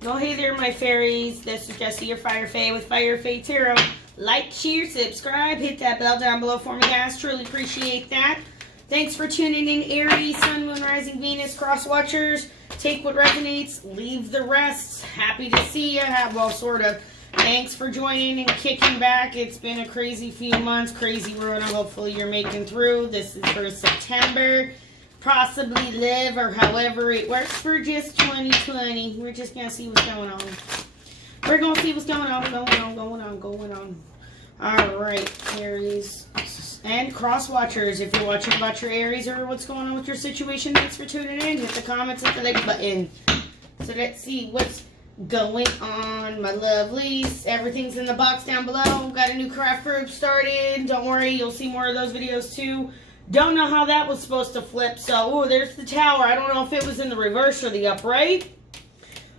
Well, hey there, my fairies. This is Jessie, your Fire Fae with Fire Fae Tarot. Like, share, subscribe, hit that bell down below for me, guys. Truly appreciate that. Thanks for tuning in, Aries, Sun, Moon, Rising, Venus, Cross Watchers. Take what resonates, leave the rest. Happy to see you. Well, sort of. Thanks for joining and kicking back. It's been a crazy few months, crazy run. Hopefully you're making through. This is for September. Possibly live or however it works for just 2020. We're just going to see what's going on. We're going to see what's going on. Alright, Aries. And cross watchers, if you're watching about your Aries or what's going on with your situation, thanks for tuning in. Hit the comments, hit the like button. So let's see what's going on, my lovelies. Everything's in the box down below. Got a new craft group started. Don't worry, you'll see more of those videos too. Don't know how that was supposed to flip. So, there's the tower. I don't know if it was in the reverse or the upright.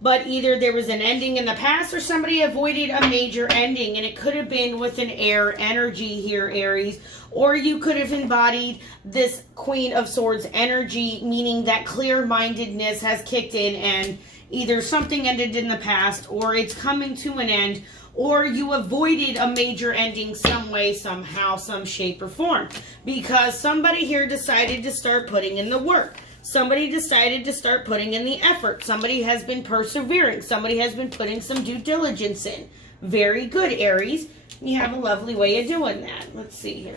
But either there was an ending in the past or somebody avoided a major ending. And it could have been with an air energy here, Aries. Or you could have embodied this Queen of Swords energy, meaning that clear-mindedness has kicked in and either something ended in the past or it's coming to an end, or you avoided a major ending some way, somehow, some shape or form. Because somebody here decided to start putting in the work. Somebody decided to start putting in the effort. Somebody has been persevering. Somebody has been putting some due diligence in. Very good, Aries. You have a lovely way of doing that. Let's see here.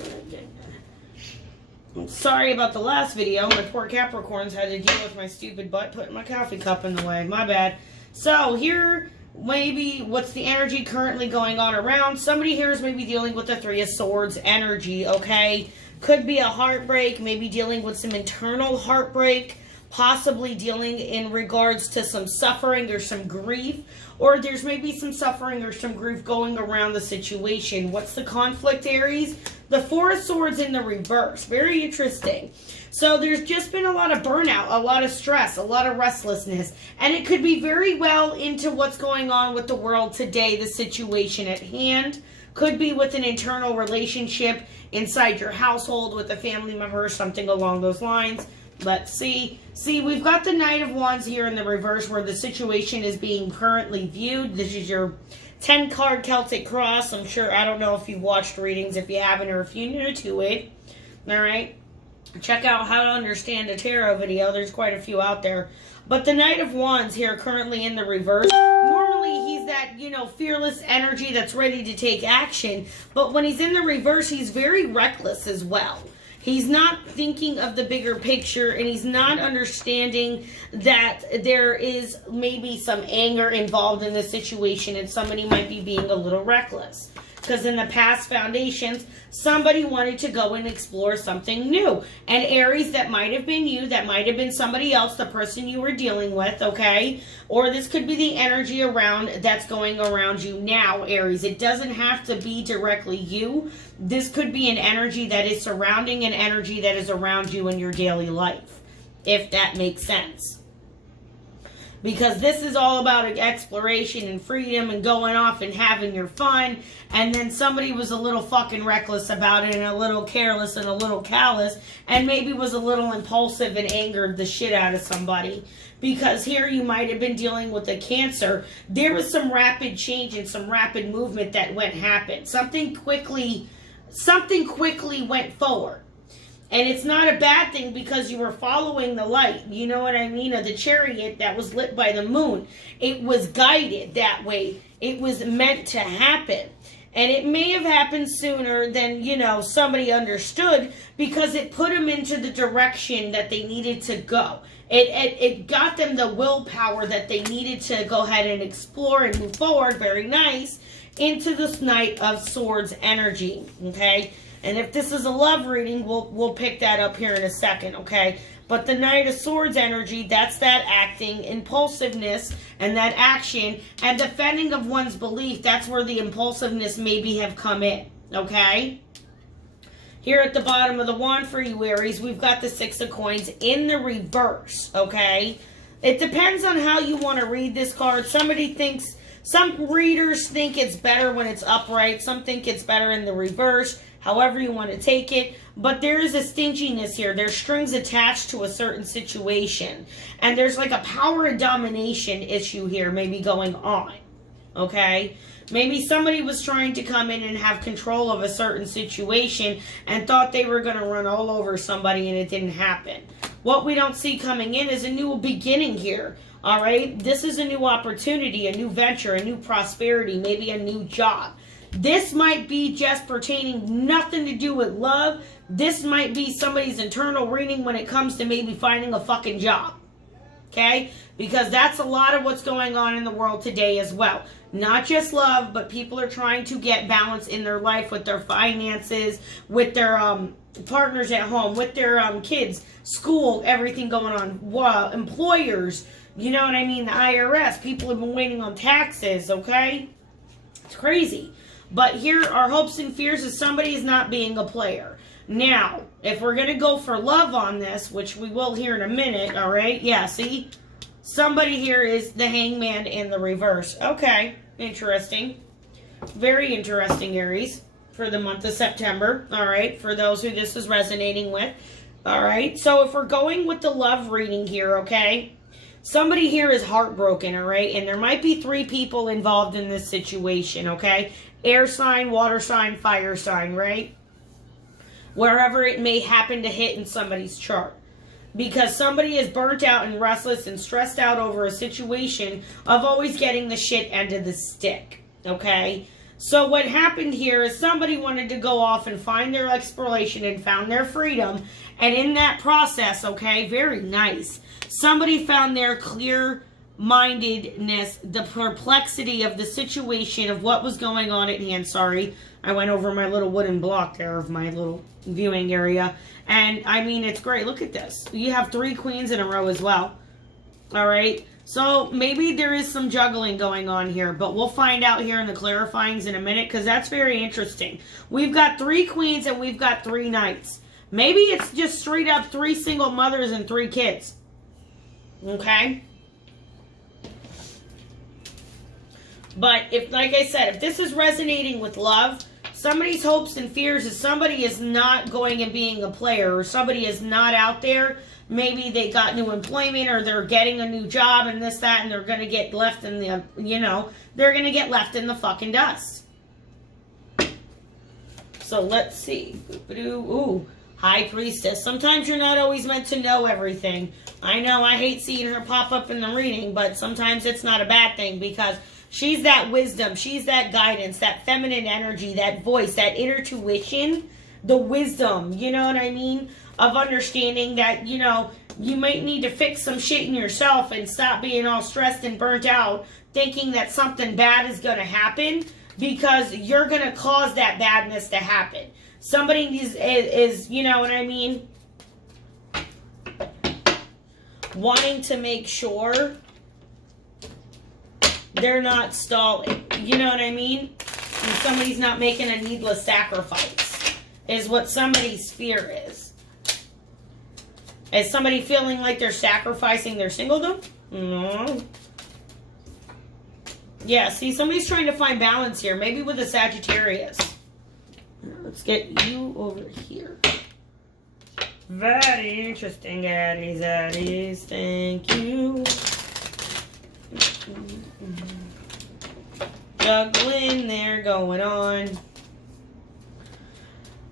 I'm sorry about the last video. My poor Capricorns had to deal with my stupid butt putting my coffee cup in the way. My bad. So here, maybe what's the energy currently going on around? Somebody here is maybe dealing with the Three of Swords energy, okay? Could be a heartbreak, maybe dealing with some internal heartbreak, possibly dealing in regards to some suffering or some grief, or there's maybe some suffering or some grief going around the situation. What's the conflict, Aries? The Four of Swords in the reverse. Very interesting. So there's just been a lot of burnout, a lot of stress, a lot of restlessness, and it could be very well into what's going on with the world today, the situation at hand. Could be with an internal relationship inside your household with a family member or something along those lines. Let's see. See, we've got the Knight of Wands here in the reverse where the situation is being currently viewed. This is your 10-card Celtic Cross. I'm sure, I don't know if you've watched readings, if you haven't, or if you're new to it. All right. Check out How to Understand a Tarot video. There's quite a few out there. But the Knight of Wands here currently in the reverse. Normally he's that, fearless energy that's ready to take action. But when he's in the reverse, he's very reckless as well. He's not thinking of the bigger picture, and he's not understanding that there is maybe some anger involved in the situation and somebody might be being a little reckless. Because in the past foundations, somebody wanted to go and explore something new. And Aries, that might have been you, that might have been somebody else, the person you were dealing with, okay? Or this could be the energy around that's going around you now, Aries. It doesn't have to be directly you. This could be an energy that is surrounding an energy that is around you in your daily life, if that makes sense. Because this is all about exploration and freedom and going off and having your fun. And then somebody was a little fucking reckless about it and a little careless and a little callous. And maybe was a little impulsive and angered the shit out of somebody. Because here you might have been dealing with a Cancer. There was some rapid change and some rapid movement that happened. Something quickly went forward. And it's not a bad thing because you were following the light. You know what I mean? Of the chariot that was lit by the moon. It was guided that way. It was meant to happen. And it may have happened sooner than, somebody understood because it put them into the direction that they needed to go. It got them the willpower that they needed to go ahead and explore and move forward. Very nice. Into this Knight of Swords energy. Okay? And if this is a love reading, we'll pick that up here in a second, okay? But the Knight of Swords energy, that's that acting, impulsiveness, and that action, and defending of one's belief, that's where the impulsiveness maybe have come in, okay? Here at the bottom of the wand for you, Aries, we've got the Six of Coins in the reverse, okay? It depends on how you want to read this card. Some readers think it's better when it's upright. Some think it's better in the reverse. however you want to take it. But there is a stinginess here. There's strings attached to a certain situation. And there's like a power and domination issue here maybe going on. Okay? Maybe somebody was trying to come in and have control of a certain situation and thought they were going to run all over somebody, and it didn't happen. What we don't see coming in is a new beginning here. All right? This is a new opportunity, a new venture, a new prosperity, maybe a new job. This might be just pertaining nothing to do with love. This might be somebody's internal reading when it comes to maybe finding a fucking job. Okay? Because that's a lot of what's going on in the world today as well. Not just love, but people are trying to get balance in their life with their finances, with their partners at home, with their kids, school, everything going on. Employers, you know what I mean? The IRS, people have been waiting on taxes, okay? It's crazy. But here, our hopes and fears is somebody is not being a player. Now, if we're going to go for love on this, which we will here in a minute, all right? Yeah, see? Somebody here is the Hangman in the reverse. Okay, interesting. Very interesting, Aries, for the month of September, all right? For those who this is resonating with, all right? So if we're going with the love reading here, okay? Somebody here is heartbroken, all right? And there might be 3 people involved in this situation, okay? Air sign, water sign, fire sign, right? Wherever it may happen to hit in somebody's chart. Because somebody is burnt out and restless and stressed out over a situation of always getting the shit end of the stick, okay? So what happened here is somebody wanted to go off and find their exploration and found their freedom. And in that process, okay, very nice. Somebody found their clear-mindedness, the perplexity of the situation of what was going on at hand. Sorry, I went over my little wooden block there of my little viewing area. And, I mean, it's great. Look at this. You have 3 queens in a row as well. All right? So, maybe there is some juggling going on here. But we'll find out here in the clarifyings in a minute, because that's very interesting. We've got 3 queens and we've got 3 knights. Maybe it's just straight up 3 single mothers and 3 kids. Okay? But, if, like I said, if this is resonating with love, somebody's hopes and fears is somebody is not going and being a player, or somebody is not out there. Maybe they got new employment, or they're getting a new job and this, that, and they're going to get left in the, you know, they're going to get left in the fucking dust. So let's see. Ooh, High Priestess. Sometimes you're not always meant to know everything. I know I hate seeing her pop up in the reading, but sometimes it's not a bad thing, because she's that wisdom, she's that guidance, that feminine energy, that voice, that inner tuition, the wisdom, you know what I mean? Of understanding that, you know, you might need to fix some shit in yourself and stop being all stressed and burnt out, thinking that something bad is going to happen, because you're going to cause that badness to happen. Somebody is, you know what I mean? Wanting to make sure they're not stalling. You know what I mean? And somebody's not making a needless sacrifice is what somebody's fear is. Is somebody feeling like they're sacrificing their singledom? No. Yeah, see, somebody's trying to find balance here. Maybe with a Sagittarius. Let's get you over here. Very interesting, Aries. Thank you. Juggling there going on.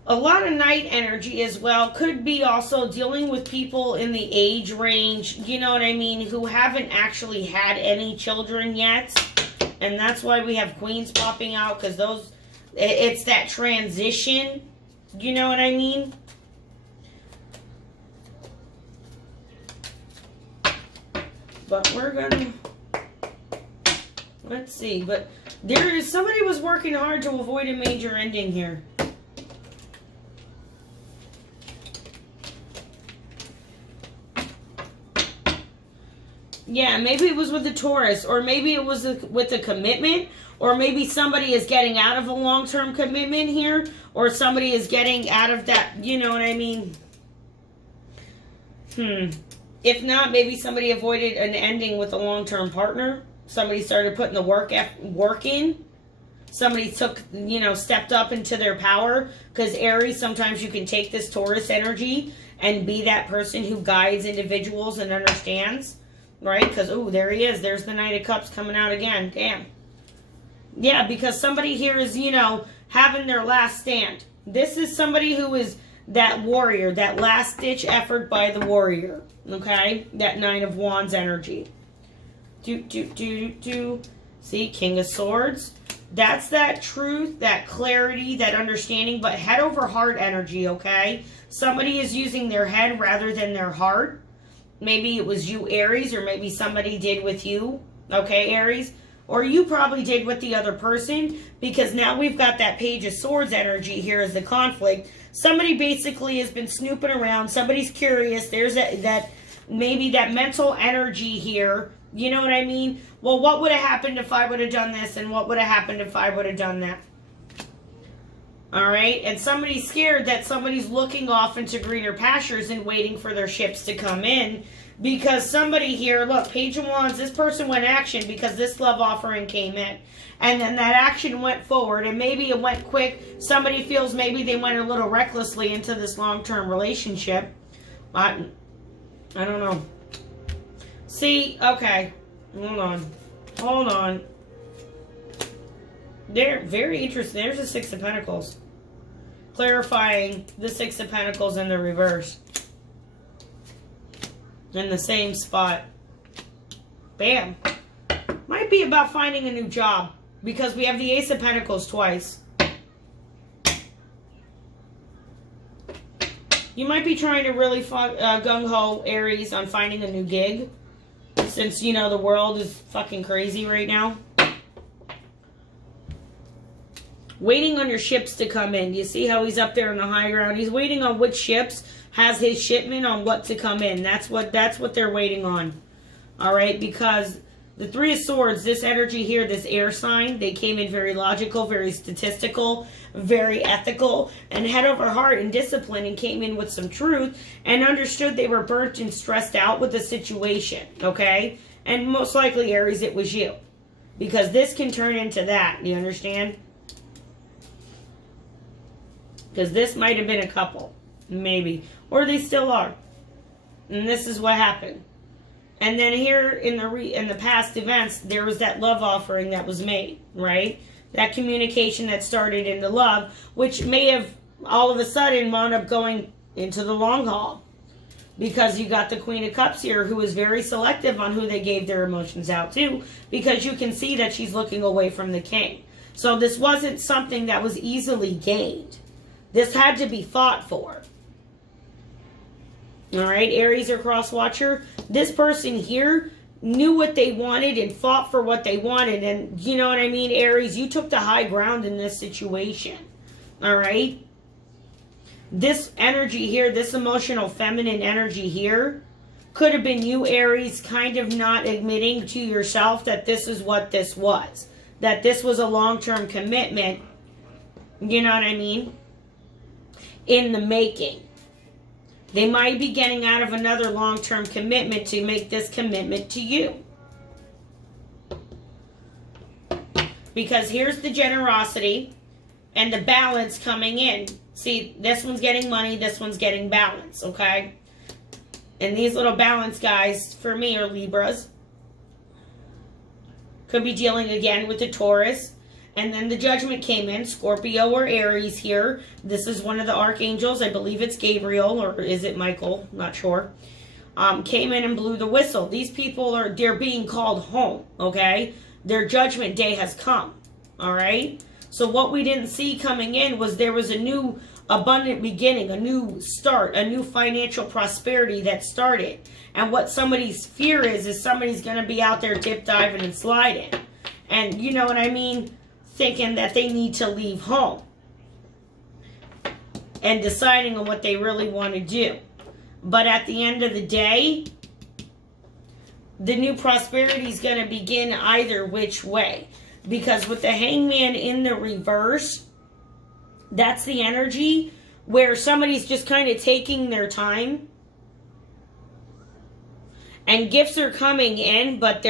A lot of night energy as well. Could be also dealing with people in the age range, you know what I mean, who haven't actually had any children yet. And that's why we have queens popping out, because those, it's that transition, you know what I mean? But we're gonna, let's see, but there is, somebody was working hard to avoid a major ending here. Yeah, maybe it was with the Taurus, or maybe it was with a commitment, or maybe somebody is getting out of a long-term commitment here, or somebody is getting out of that, you know what I mean? If not, maybe somebody avoided an ending with a long-term partner. Somebody started putting the work in. somebody took, you know, stepped up into their power. Because Aries, sometimes you can take this Taurus energy and be that person who guides individuals and understands, right? Because, oh, there he is. There's the Knight of Cups coming out again. Damn. Yeah, because somebody here is, you know, having their last stand. This is somebody who is that warrior, that last-ditch effort by the warrior, okay? That Nine of Wands energy. See, King of Swords. That's that truth, that clarity, that understanding, but head over heart energy, okay? Somebody is using their head rather than their heart. Maybe it was you, Aries, or maybe somebody did with you, okay, Aries? Or you probably did with the other person, because now we've got that Page of Swords energy here as the conflict. Somebody basically has been snooping around. Somebody's curious. There's that maybe that mental energy here. You know what I mean? Well, what would have happened if I would have done this? And what would have happened if I would have done that? All right? And somebody's scared that somebody's looking off into greener pastures and waiting for their ships to come in. Because somebody here, look, Page of Wands, this person went action because this love offering came in. And then that action went forward, and maybe it went quick. Somebody feels maybe they went a little recklessly into this long-term relationship. I don't know. See, okay. Hold on. They're very interesting. There's the Six of Pentacles. Clarifying the Six of Pentacles in the reverse. In the same spot. Bam. Might be about finding a new job. Because we have the Ace of Pentacles twice. You might be trying to really gung-ho, Aries, on finding a new gig. Since, you know, the world is fucking crazy right now. Waiting on your ships to come in. You see how he's up there on the high ground? He's waiting on which ships has his shipment on what to come in. That's what they're waiting on. All right, because the Three of Swords, this energy here, this air sign, they came in very logical, very statistical, very ethical, and head over heart and discipline, and came in with some truth and understood they were burnt and stressed out with the situation, okay? And most likely, Aries, it was you. Because this can turn into that, you understand? Because this might have been a couple, maybe. Or they still are. And this is what happened. And then here in the past events, there was that love offering that was made, right? That communication that started in the love, which may have all of a sudden wound up going into the long haul. Because you got the Queen of Cups here, who is very selective on who they gave their emotions out to, because you can see that she's looking away from the King. So this wasn't something that was easily gained. This had to be fought for. All right, Aries or cross watcher, this person here knew what they wanted and fought for what they wanted. And you know what I mean, Aries, you took the high ground in this situation. All right? This energy here, this emotional feminine energy here, could have been you, Aries, kind of not admitting to yourself that this is what this was. That this was a long-term commitment, you know what I mean, in the making. They might be getting out of another long-term commitment to make this commitment to you. Because here's the generosity and the balance coming in. See, this one's getting money, this one's getting balance, okay? And these little balance guys, for me, are Libras. Could be dealing again with the Taurus. And then the Judgment came in, Scorpio or Aries here. This is one of the archangels. I believe it's Gabriel, or is it Michael? Not sure. Came in and blew the whistle. These people they're being called home, okay? Their judgment day has come, all right? So what we didn't see coming in was there was a new abundant beginning, a new start, a new financial prosperity that started. And what somebody's fear is somebody's going to be out there dip diving and sliding. And you know what I mean? Thinking that they need to leave home. And deciding on what they really want to do. But at the end of the day, the new prosperity is going to begin either which way. Because with the Hangman in the reverse, that's the energy where somebody's just kind of taking their time. And gifts are coming in, but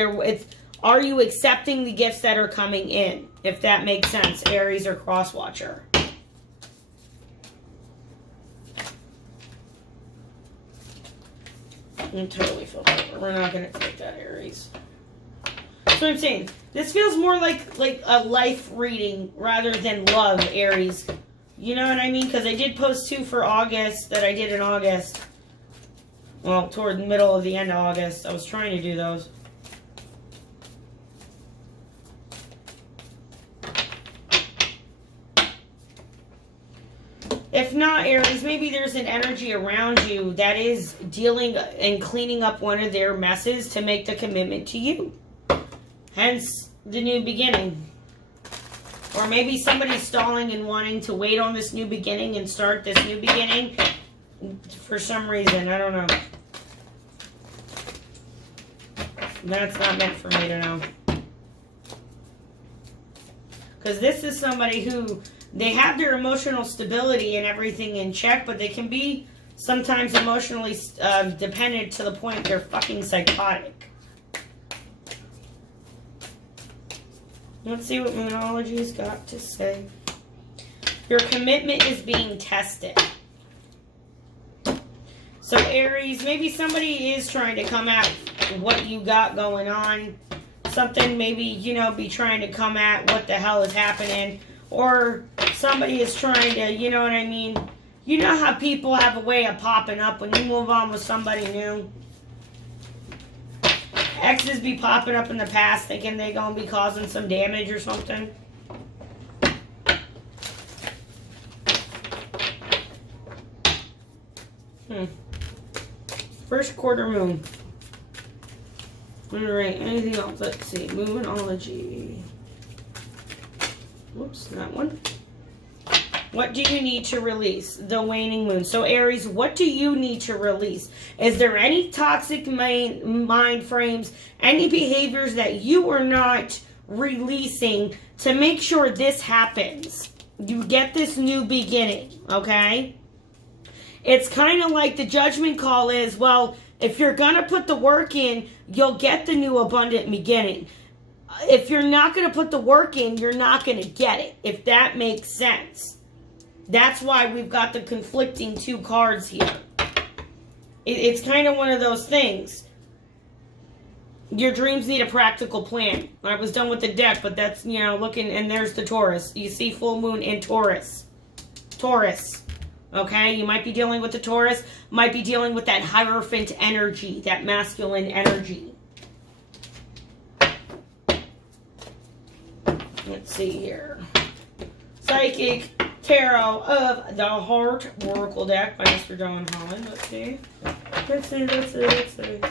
are you accepting the gifts that are coming in? If that makes sense, Aries or cross watcher. I totally feel better. We're not going to take that, Aries. That's what I'm saying. This feels more like a life reading rather than love, Aries. You know what I mean? Because I did post 2 for August that I did in August. Well, toward the middle of the end of August. I was trying to do those. If not, Aries, maybe there's an energy around you that is dealing and cleaning up one of their messes to make the commitment to you. Hence, the new beginning. Or maybe somebody's stalling and wanting to wait on this new beginning and start this new beginning for some reason. I don't know. That's not meant for me to know. Because this is somebody who, they have their emotional stability and everything in check, but they can be sometimes emotionally dependent to the point they're fucking psychotic. Let's see what Moonology's got to say. Your commitment is being tested. So Aries, maybe somebody is trying to come at what you got going on. Something maybe, you know, be trying to come at what the hell is happening. Or somebody is trying to, you know what I mean? You know how people have a way of popping up when you move on with somebody new? Exes be popping up in the past thinking they're going to be causing some damage or something. First quarter moon. Alright, anything else? Let's see. Moonology. Whoops, that one. What do you need to release? The waning moon. So Aries, what do you need to release? Is there any toxic mind frames, any behaviors that you are not releasing to make sure this happens? You get this new beginning, okay? It's kind of like the judgment call is, well, if you're going to put the work in, you'll get the new abundant beginning. If you're not going to put the work in, you're not going to get it, if that makes sense. That's why we've got the conflicting 2 cards here. It's kind of one of those things. Your dreams need a practical plan. I was done with the deck, but that's, you know, looking, and there's the Taurus. You see full moon in Taurus. Taurus. Okay? You might be dealing with the Taurus. Might be dealing with that Hierophant energy, that masculine energy. Let's see here. Psychic Tarot of the Heart Oracle deck by Mr. John Holland. Let's see. Let's see, let's see, let's see.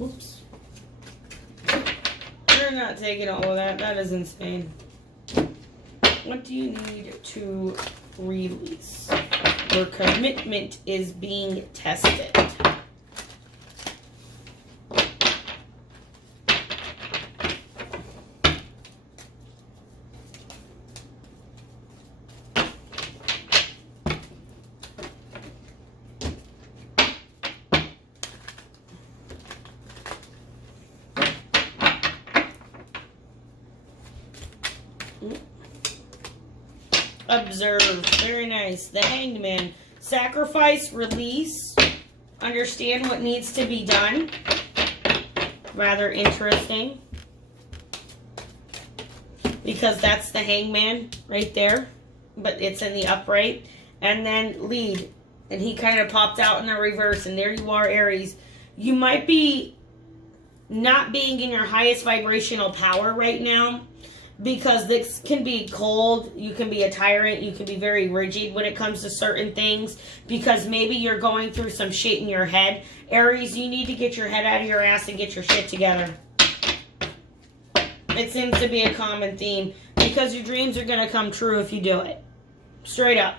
Oops. You're not taking all of that. That is insane. What do you need to release? Your commitment is being tested. Observe. Very nice. The Hanged Man. Sacrifice, release, understand what needs to be done. Rather interesting. Because that's the Hangman right there. But it's in the upright. And then lead. And he kind of popped out in the reverse. And there you are, Aries. You might be not being in your highest vibrational power right now. Because this can be cold, you can be a tyrant, you can be very rigid when it comes to certain things. Because maybe you're going through some shit in your head. Aries, you need to get your head out of your ass and get your shit together. It seems to be a common theme. Because your dreams are going to come true if you do it. Straight up.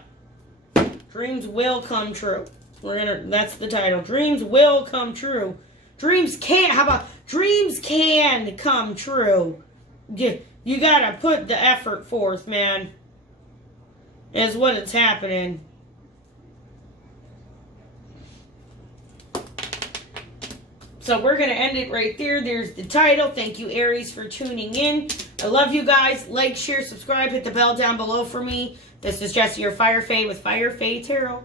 Dreams will come true. That's the title. Dreams will come true. Dreams can't, how about, dreams can come true. You gotta put the effort forth, man. Is what it's happening. So we're going to end it right there. There's the title. Thank you, Aries, for tuning in. I love you guys. Like, share, subscribe, hit the bell down below for me. This is Jessie, your Fire Fae with Fire Fae Tarot.